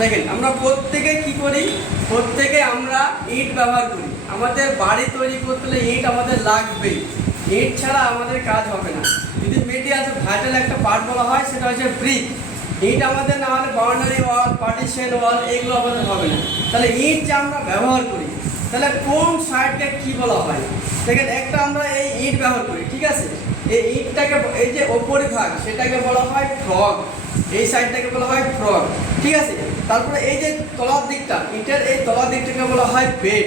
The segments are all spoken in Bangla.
দেখেন, আমরা প্রত্যেকে কি করি? প্রত্যেকে আমরা ইট ব্যবহার করি। আমাদের বাড়ি তৈরি করতে হলে ইট আমাদের লাগবে ইট ছাড়া আমাদের কাজ হবে না। যদি মেটেরিয়ালস ভাইটাল একটা পার্ট বলা হয়, সেটা হচ্ছে ব্রিক ইট আমাদের না হলে বাউন্ডারি ওয়াল পার্টিশন ওয়াল এগুলো আমাদের হবে না। তাহলে ইট যে আমরা ব্যবহার করি, তাহলে কোন সাইডকে কি বলা হয়? দেখেন, একটা আমরা এই ইট ব্যবহার করি, ঠিক আছে? এই ইটটাকে, এই যে ওপরিভাগ সেটাকে বলা হয় ফ্রগ এই সাইডটাকে বলা হয় ফ্রগ ঠিক আছে? তারপরে এই যে তলার দিকটা, ইটের এই তলার দিকটাকে বলা হয় বেড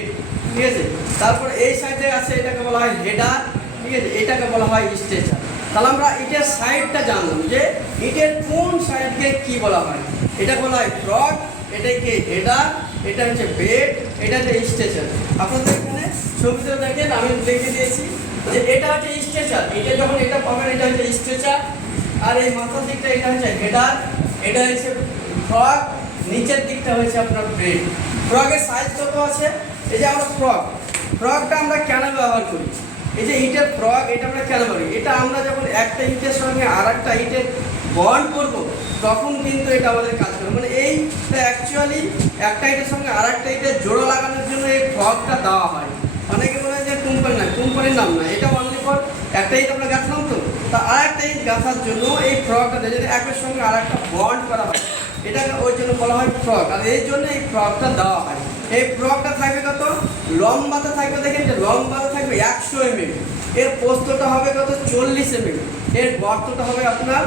ঠিক আছে? তারপরে এই সাইডে আছে এটাকে বলা হয় হেডার ঠিক আছে? এটাকে বলা হয় স্ট্রেচার তাহলে আমরা ইটের সাইডটা জানলাম যে ইটের কোন সাইডকে কি বলা হয়? এটা বলা হয় ফ্রগ এটাকে হেডার এটা হচ্ছে বেড এটা হচ্ছে স্ট্রেচার আপনাদের এখানে ছবিতে দেখেন, আমি দেখে দিয়েছি যে এটা হচ্ছে স্ট্রেচার এটা যখন এটা পাবেন, এটা হচ্ছে স্ট্রেচার আর এই মাথার দিকটা এটা হচ্ছে হেডার এটা হচ্ছে ফ্রক নিচের দিকটা হচ্ছে আপনার ব্রেড ফ্রকের সাইজ কত আছে? এই যে আমরা ফ্রক ফ্রকটা আমরা কেন ব্যবহার করি? এই যে ইটের ফ্রক এটা আমরা কেন করি? এটা আমরা যখন একটা ইটের সঙ্গে আর একটা ইটের বন্ড করব, তখন কিন্তু এটা আমাদের কাজ করবে। মানে এইটা অ্যাকচুয়ালি একটা ইটের সঙ্গে আর একটা ইটের জোড়া লাগানোর জন্য এই ফ্রকটা দেওয়া হয়। অনেকে বলে যে কোম্পানি না, কোম্পানির নাম না, এটা অনলি ফর একটা ইট আমরা গাঁথলাম তো। তা আর একটা ইট গাঁথার জন্য এই ফ্রগটা দেয় যদি একের সঙ্গে আর একটা বন্ড করা হয়, এটাকে ওই জন্য বলা হয় ফ্রক। আর এই জন্য এই ফ্রকটা দেওয়া হয়। এই ফ্রকটা থাকবে কত? লম্বাতে থাকবে, দেখেন যে লম্বাতে থাকবে একশো এমএম এর পোস্তটা হবে কত? চল্লিশ এমএম এর গর্তটা হবে আপনার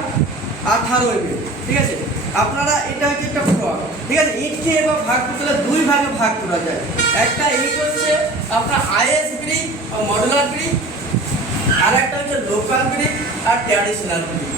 আঠারো এমএম ঠিক আছে? আপনারা এটা হচ্ছে একটা ফ্রক। ঠিক আছে? ইটকে এবার ভাগ করতে দুই ভাগে ভাগ করা যায়। একটা ইট হচ্ছে আপনার আইএস ব্রিক মডুলার ব্রিক আর একটা হচ্ছে লোকাল ব্রিক আর ট্র্যাডিশনাল ব্রিক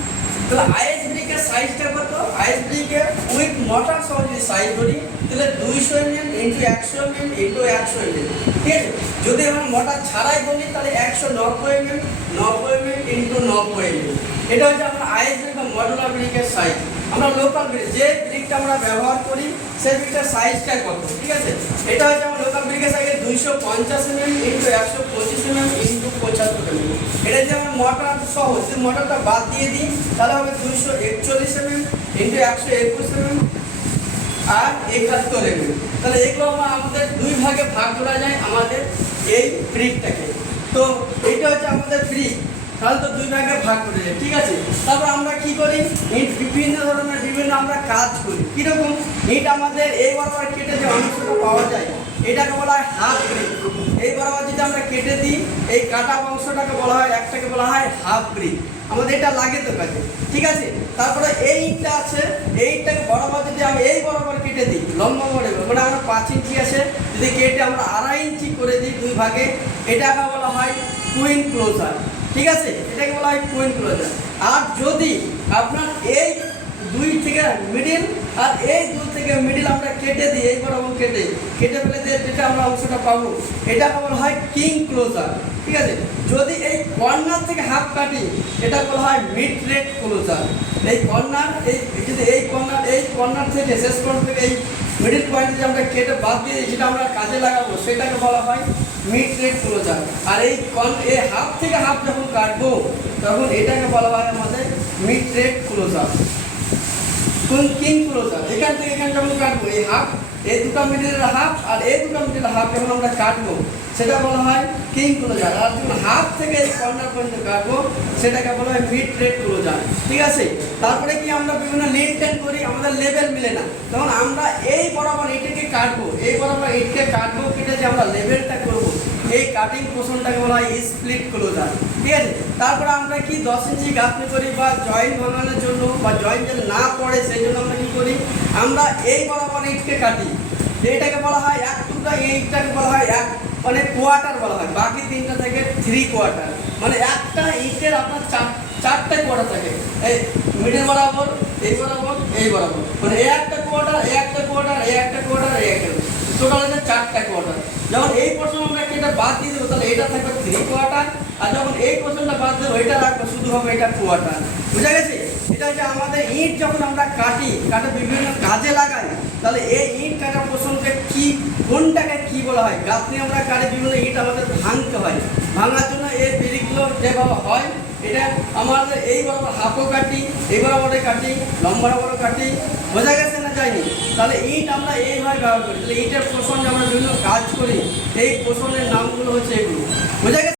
তাহলে আইএস ব্রিকের সাইজটা কত? আইএস ব্রিকের উইথ মোটর সহ যদি সাইজ ধরি, তাহলে দুইশো এমএম ইন্টু একশো এমএম ইন্টু একশো এমএম ঠিক আছে? যদি আমরা মোটর ছাড়াই বলি, তাহলে একশো নব্বই এমএম নব্বই এমএম ইন্টু নব্বই এমএম এটা হচ্ছে আমরা আইএস ব্রিক বা মডুলার ব্রিকের সাইজ আমরা লোকাল ব্রিক যে ব্রিকটা আমরা ব্যবহার করি, সেই ব্রিকটার সাইজটা কত? ঠিক আছে? এটা হচ্ছে আমার লোকাল ব্রিকের সাইজ দুইশো পঞ্চাশ এমএম ইন্টু একশো পঁচিশ এমএম ইন্টু পঁচাত্তর এমএম এটা আমার মোটর সহ যদি মোটরটা বাদ দিয়ে দিই, তাহলে হবে দুইশো একচল্লিশ এমএম ইন্টু একশো একুশ এমএম আর একাত্তর এমএম তাহলে এগুলো আমরা আমাদের দুই ভাগে ভাগ করা যায় আমাদের এই ব্রিকটাকে তো এইটা হচ্ছে আমাদের ব্রিক তাহলে তো দুই ভাগে ভাগ করে যায়, ঠিক আছে? তারপর আমরা কি করি? ইট বিভিন্ন ধরনের, বিভিন্ন আমরা কাজ করি। কীরকম? ইট আমাদের এই বরাবর কেটে যে অংশটা পাওয়া যায়, এটাকে বলা হয় হাফ ব্রিক এই বরাবর যদি আমরা কেটে দিই, এই কাটা অংশটাকে বলা হয়, একটাকে বলা হয় হাফ ব্রিক আমাদের এটা লাগে তো কাজে। ঠিক আছে? তারপরে এই ইটটা আছে এই ইটটাকে বরাবর যদি আমি এই বরাবর কেটে দিই, লম্বা বড় মানে আমরা পাঁচ ইঞ্চি আছে, যদি কেটে আমরা আড়াই ইঞ্চি করে দিই দুই ভাগে, এটাকে বলা হয় কুইন ক্লোজার। ঠিক আছে? এটাকে বলা হয় কুইন ক্লোজার। আর যদি আপনার এই দুই থেকে মিডিল আর এই দুই থেকে মিডিল আমরা কেটে দিই এই বরাবর কেটে কেটে ফেলে দিয়ে যেটা আমরা অংশটা পাবো। এটা বলা হয় কিং ক্লোজার ঠিক আছে? যদি এই কর্নার থেকে হাফ কাটি, এটা বলা হয় মিড রেড ক্লোজার এই কর্নার, এই যদি এই কর্নার এই কর্নার থেকে শেষ কর্নার থেকে এই মিডিল পয়েন্ট যে আমরা কেটে বাদ দিয়ে যেটা আমরা কাজে লাগাবো, সেটাকে বলা হয় মিড রেড ক্লোজার আর এই কন এই হাফ থেকে হাফ যখন কাটবো, তখন এটাকে বলা হয় আমাদের মিড রেড ক্লোজার কোন কিং ক্লোজার এখান থেকে এখানে যখন কাটবো? এই হাফ, এই দুটো মিডিলের হাফ আর এই দুটো মিডিলের হাফ যখন আমরা কাটবো, সেটা বলা হয় কিং ক্লোজার আর যখন হাফ থেকে কর্নার পর্যন্ত কাটবো, সেটাকে বলা হয় মিড রেড ক্লোজার ঠিক আছে? তারপরে কি আমরা বিভিন্ন লিন টেন করি? আমাদের লেভেল মিলে না। তখন আমরা এই বরাবর এটাকে কাটবো, এই বরাবর এটাকে কাটবো, কেটে যে আমরা লেভেলটা করব। এই কাটিং পোর্শনটাকে বলা হয় স্প্লিট ক্লোজার ঠিক আছে? তারপরে আমরা কি দশ ইঞ্চি গাঁথনি করি বা জয়েন্ট বানানোর জন্য বা জয়েন্ট যেন না পড়ে, সেই জন্য আমরা কি করি? আমরা এই বরাবর ইটকে কাটি। এটাকে বলা হয় এক টুকরা এইটাকে বলা হয় এক মানে কোয়ার্টার বলা হয়। বাকি তিনটা থেকে থ্রি কোয়ার্টার মানে একটা ইটের আপনার চার, চারটা কোয়ার্টার থাকে। এই মিডিল বরাবর, এই বরাবর এই বরাবর। মানে এই একটা কোয়ার্টার এই একটা কোয়ার্টার এই একটা কোয়ার্টার এই একটা টোটাল হচ্ছে চারটা কোয়ার্টার যখন এই পোর্শন আমরা বাদ দিয়ে দেবো, তাহলে এটা থাকবে থ্রি কোয়ার্টার আর যখন এই পোর্শনটা বাদ দেবো, এটা রাখব, শুধু হবে এটা কোয়ার্টার বুঝা গেছে? এটা হচ্ছে আমাদের ইট যখন আমরা কাটি, কাটে বিভিন্ন কাজে লাগাই, তাহলে এই ইট কাটা পোর্শনকে কি, কোনটাকে কি বলা হয়? গাঁথনি আমরা কাটে বিভিন্ন ইট আমাদের ভাঙতে হয়। ভাঙার জন্য এই বিড়িগুলো যেভাবে হয়, এটা আমাদের এই বরাবর হাফও কাটি এই বরাবরে কাটি, লম্বা বড় কাটি, বোঝা গেছে না যায়নি? তাহলে ইট আমরা এইভাবে ব্যবহার করি। তাহলে ইটের পোষণ আমরা বিভিন্ন কাজ করি, এই পোষণের নামগুলো হচ্ছে এগুলো। বোঝা গেছে?